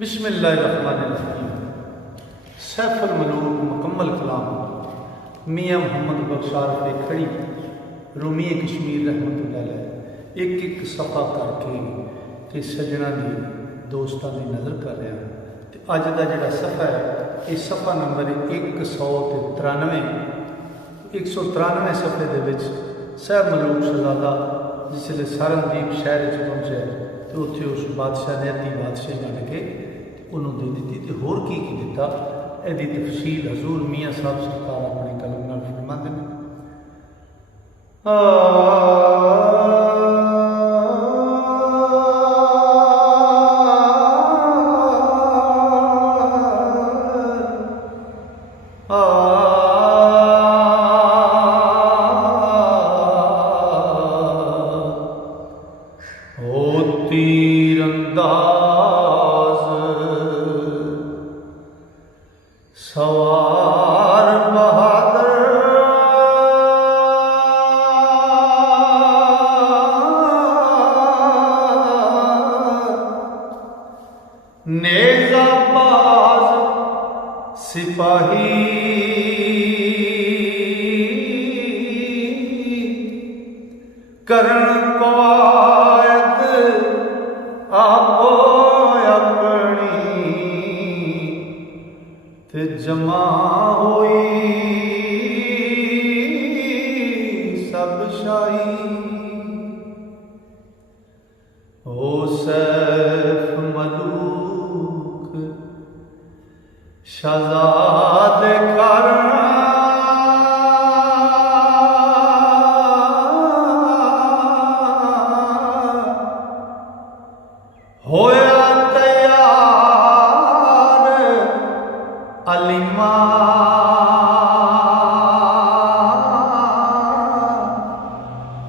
बिस्मिल्लाहिर्रहमानिर्रहीम। सैफुल मलूक मुकम्मल कलाम मियाँ मोहम्मद बख्शार पे खड़ी रूमी कश्मीर रहमतुल्लाह एक एक सफ़ा करके ते सजना की दोस्तों की नज़र कर रहा तो अज का जोड़ा सफ़ा है ये सफ़ा नंबर 193 सफ़े के साहब मलूक शहजादा जिसले सरनदीप शहर पहुंचे तो उत्थे उस बादशाह ने अद्धी बादशाही लड़ के उन्होंने दे दी तो होर की दिता यदी तफसील हजूर मियाँ साहब सरकार अपने कलम नाल फरमाते हैं। तीरंदाज सवार बहादुर नेज़ाबाज सिपाही करण कवायद आपो अपनी ते जमा हुई सब शाही ओ सैफ मलूक शहजादे कारण होया तैयार अलीमा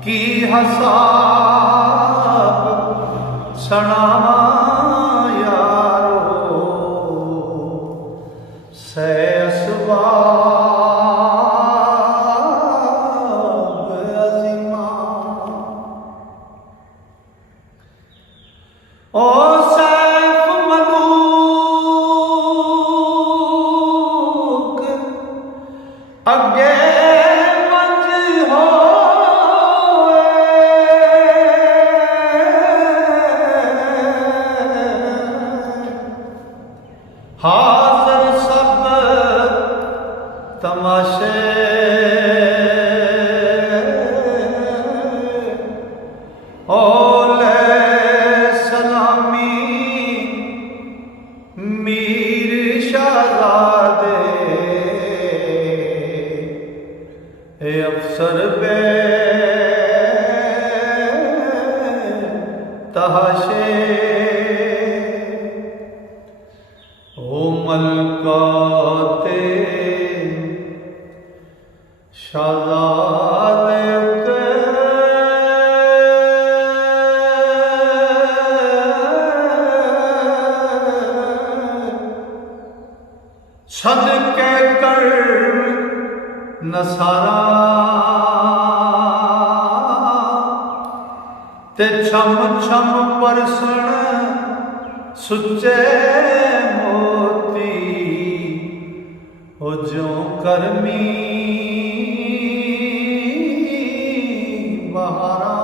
की हसाब सनामा यारो सैसवाब अजीमा ओ सैफ मलूक अगे मंज हो हाज़र सब तमाशे मीर शहजादे अफसर बे तहाशे ओ मलकाते शहजादे सदके कर नसारा ते छम छम परसण सुच्चे मोती हो जो करमी बहारा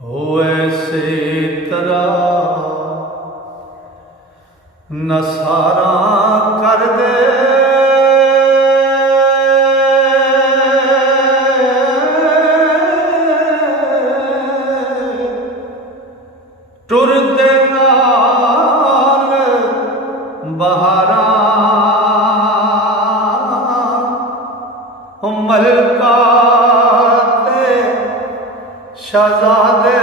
हो ऐसे तरह नसारा कर दे टुर दे नाल बहारा मलका ते शहजादे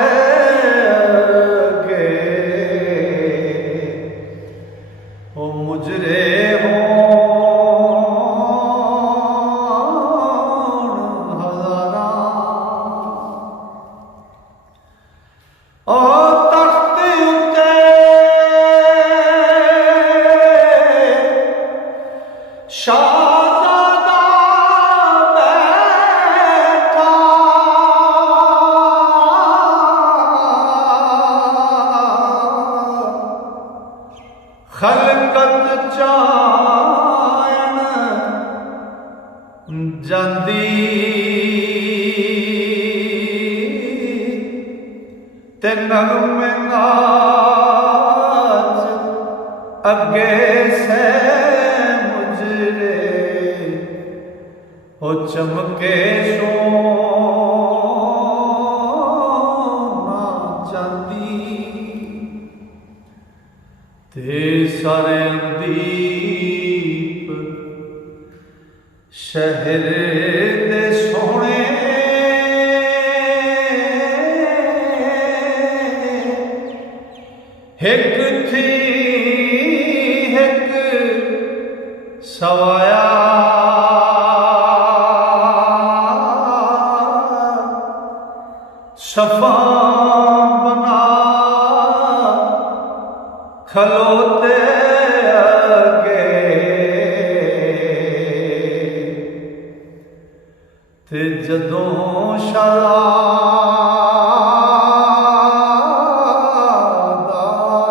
मुजरे हो हजारा ओ तख्त उत्ते खलकत चायण जांदी ते नगमे नाच अगे से मुजरे ओ चमके सोना चांदी ते सारे दीप शहर दे सोने एक थी एक सवाया सफा बना खलोते अगे ते जदों शराद आया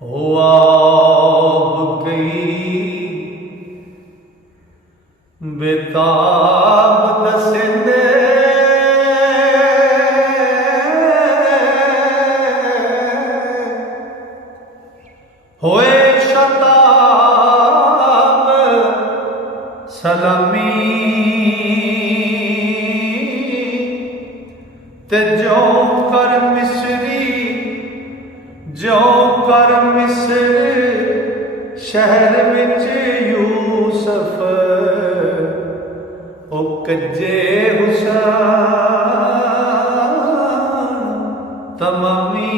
ओ आब गई बेताब दसेंदे होए शताब सलामी ते जो कर मिस्र शहर विच यूसफ ओ कज्जे हुसैन तमामी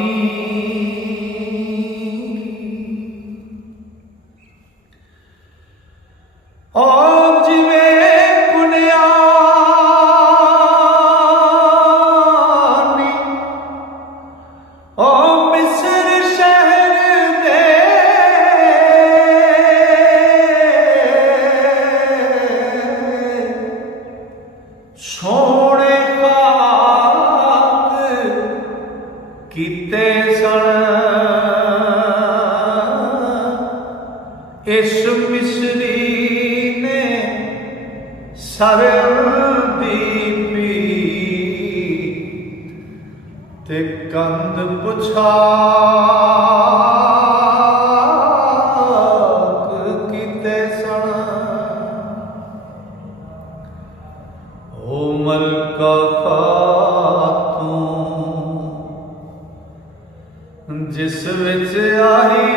और जिवे पुनियानी ओ मिस्र शहर दे सोने खाक कीते सन इस मिस्री सरदी पी ते कंद पुछाक कीते सन ओ मलका खातून जिस विच आई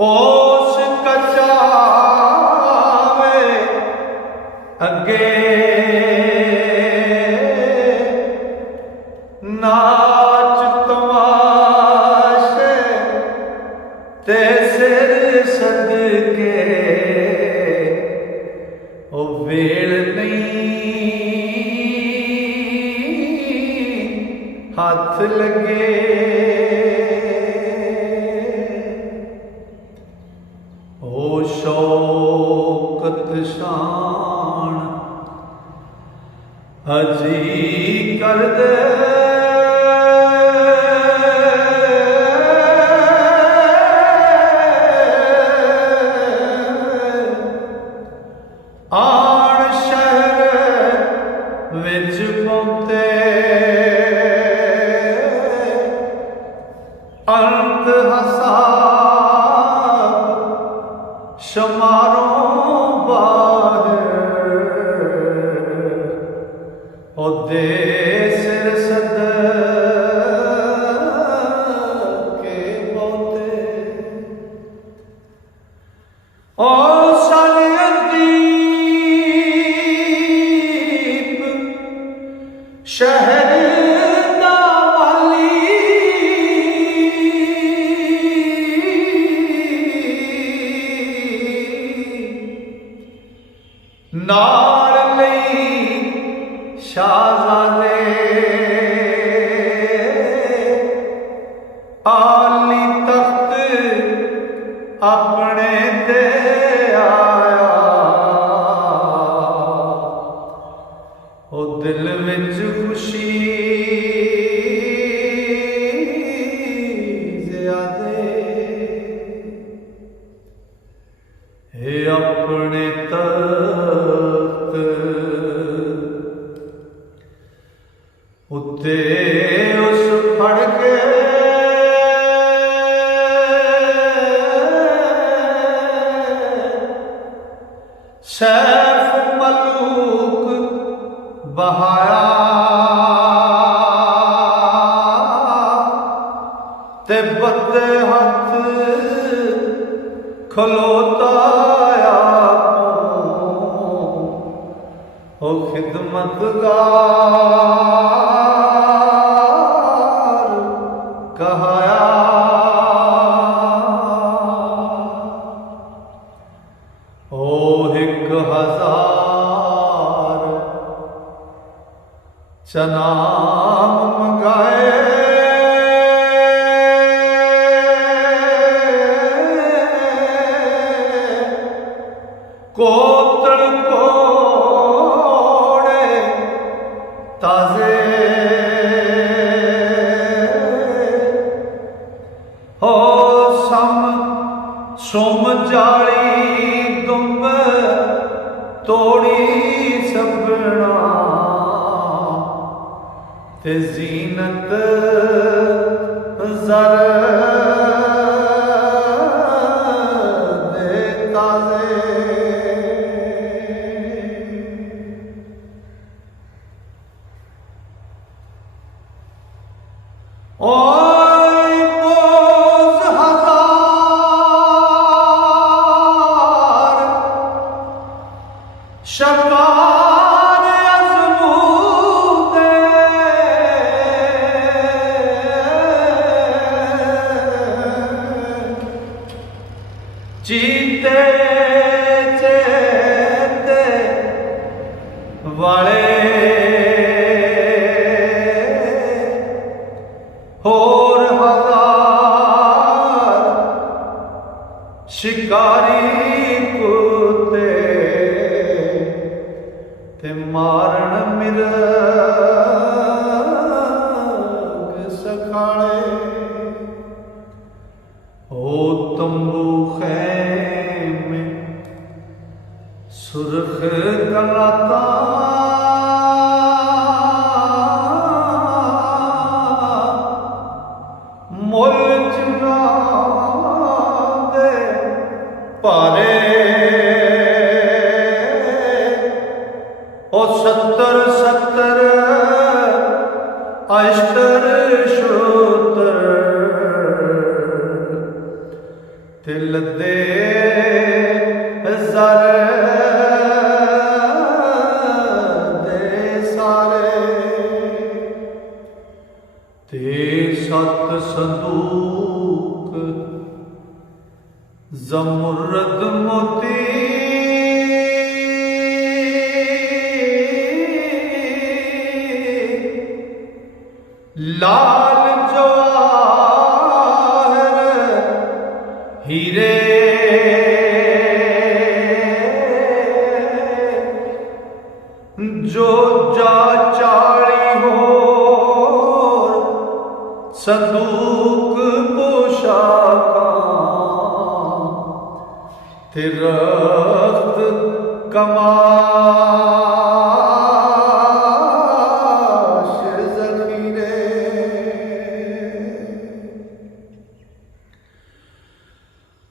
ओस कचावे अगे नाच तमाशे ते सिर सदके ओ वेल नहीं हाथ लगे ओ शौकत शान हजी कर दे आन शहर विच पहुंचे अंत हसाब शुमारों बाहर ओ दे सिर सदके बोते ओ साले दीप शहर नाल लई शाहज़ादे आली तख्त अपने ते आया हे अपने तख्त उत्ते उस फड़ के सैफ मलूक बहाया ते बदे हथ खलोता ओ खिदमतगार कहाया ओ 1000 चनाम मंगाए कोतल कोड़े ताजे हो सोम जाली दुम तोड़ी सबना ते जीनत जर दे ताजे बोझ 1000 शकार अज़मूदे चीते चेते वाले होर 1000 शिकारी कुत्ते ते मारण मिर्ग सखाड़े ओ तंबू खैमे सुर्ख कलाता मुल चुना दे पारे ओ 70 अष्टर शोतर तिल दे जर दे सारे ते 7 संदूक जमुर्रद मोती लाल जवाहर हीरे जो जा चाली हो संदूक पोशाका ते रख्त कमाश ज़ख़ीरे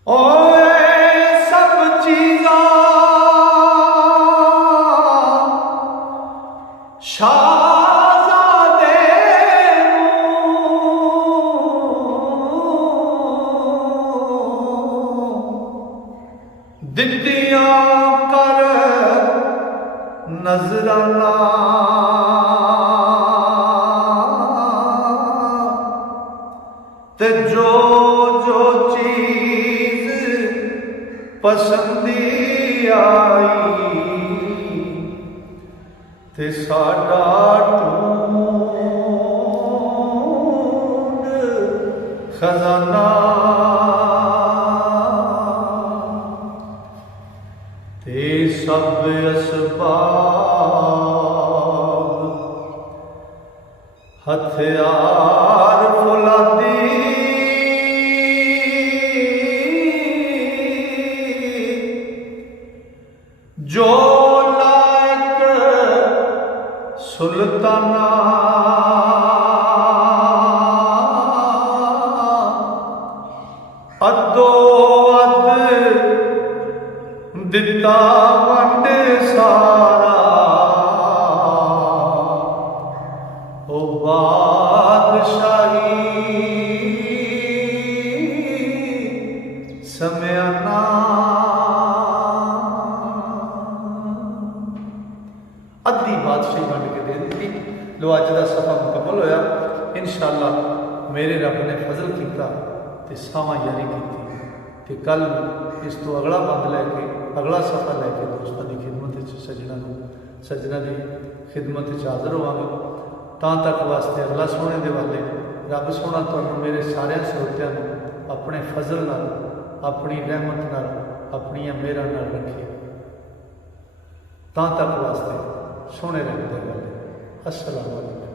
ओए सब चीज़ां शाहज़ादे दित्तियां कर नजराना ते जो जो चीज पसंदी आई ते साडा ढूंढ खजाना ते सब असबाब हथियार फौलादी ਦਿੱਤਾ ਵੰਡ ਸਾਰਾ ਉਹ ਬਾਦਸ਼ਾਹੀ ਸਮਿਆਨਾ ਅੱਧੀ ਬਾਦਸ਼ਾਹੀ ਵੰਡ ਕੇ ਦੇ ਦਿੱਤੀ। ਲੋ ਅੱਜ ਦਾ ਸਫ਼ਾ ਮੁਕੰਮਲ ਹੋਇਆ। इंशाअल्लाह मेरे रब ने फजल किया तो सावां यारी की तो कल इस तो अगला बंद लैके अगला सफ़ा लैके दोस्तों की खिदमत सज्जना की खिदमत हाज़र होवांगे। तां तक वास्ते अगला सोने दे वाले रब सोना तुहानूं मेरे सारे श्रोतियां नूं अपने फजल नाल अपनी रहमत नाल अपनी मेहरां नाल रखे। तां तक वास्ते सोने रब दे वाले अस्सलाम वालेकुम।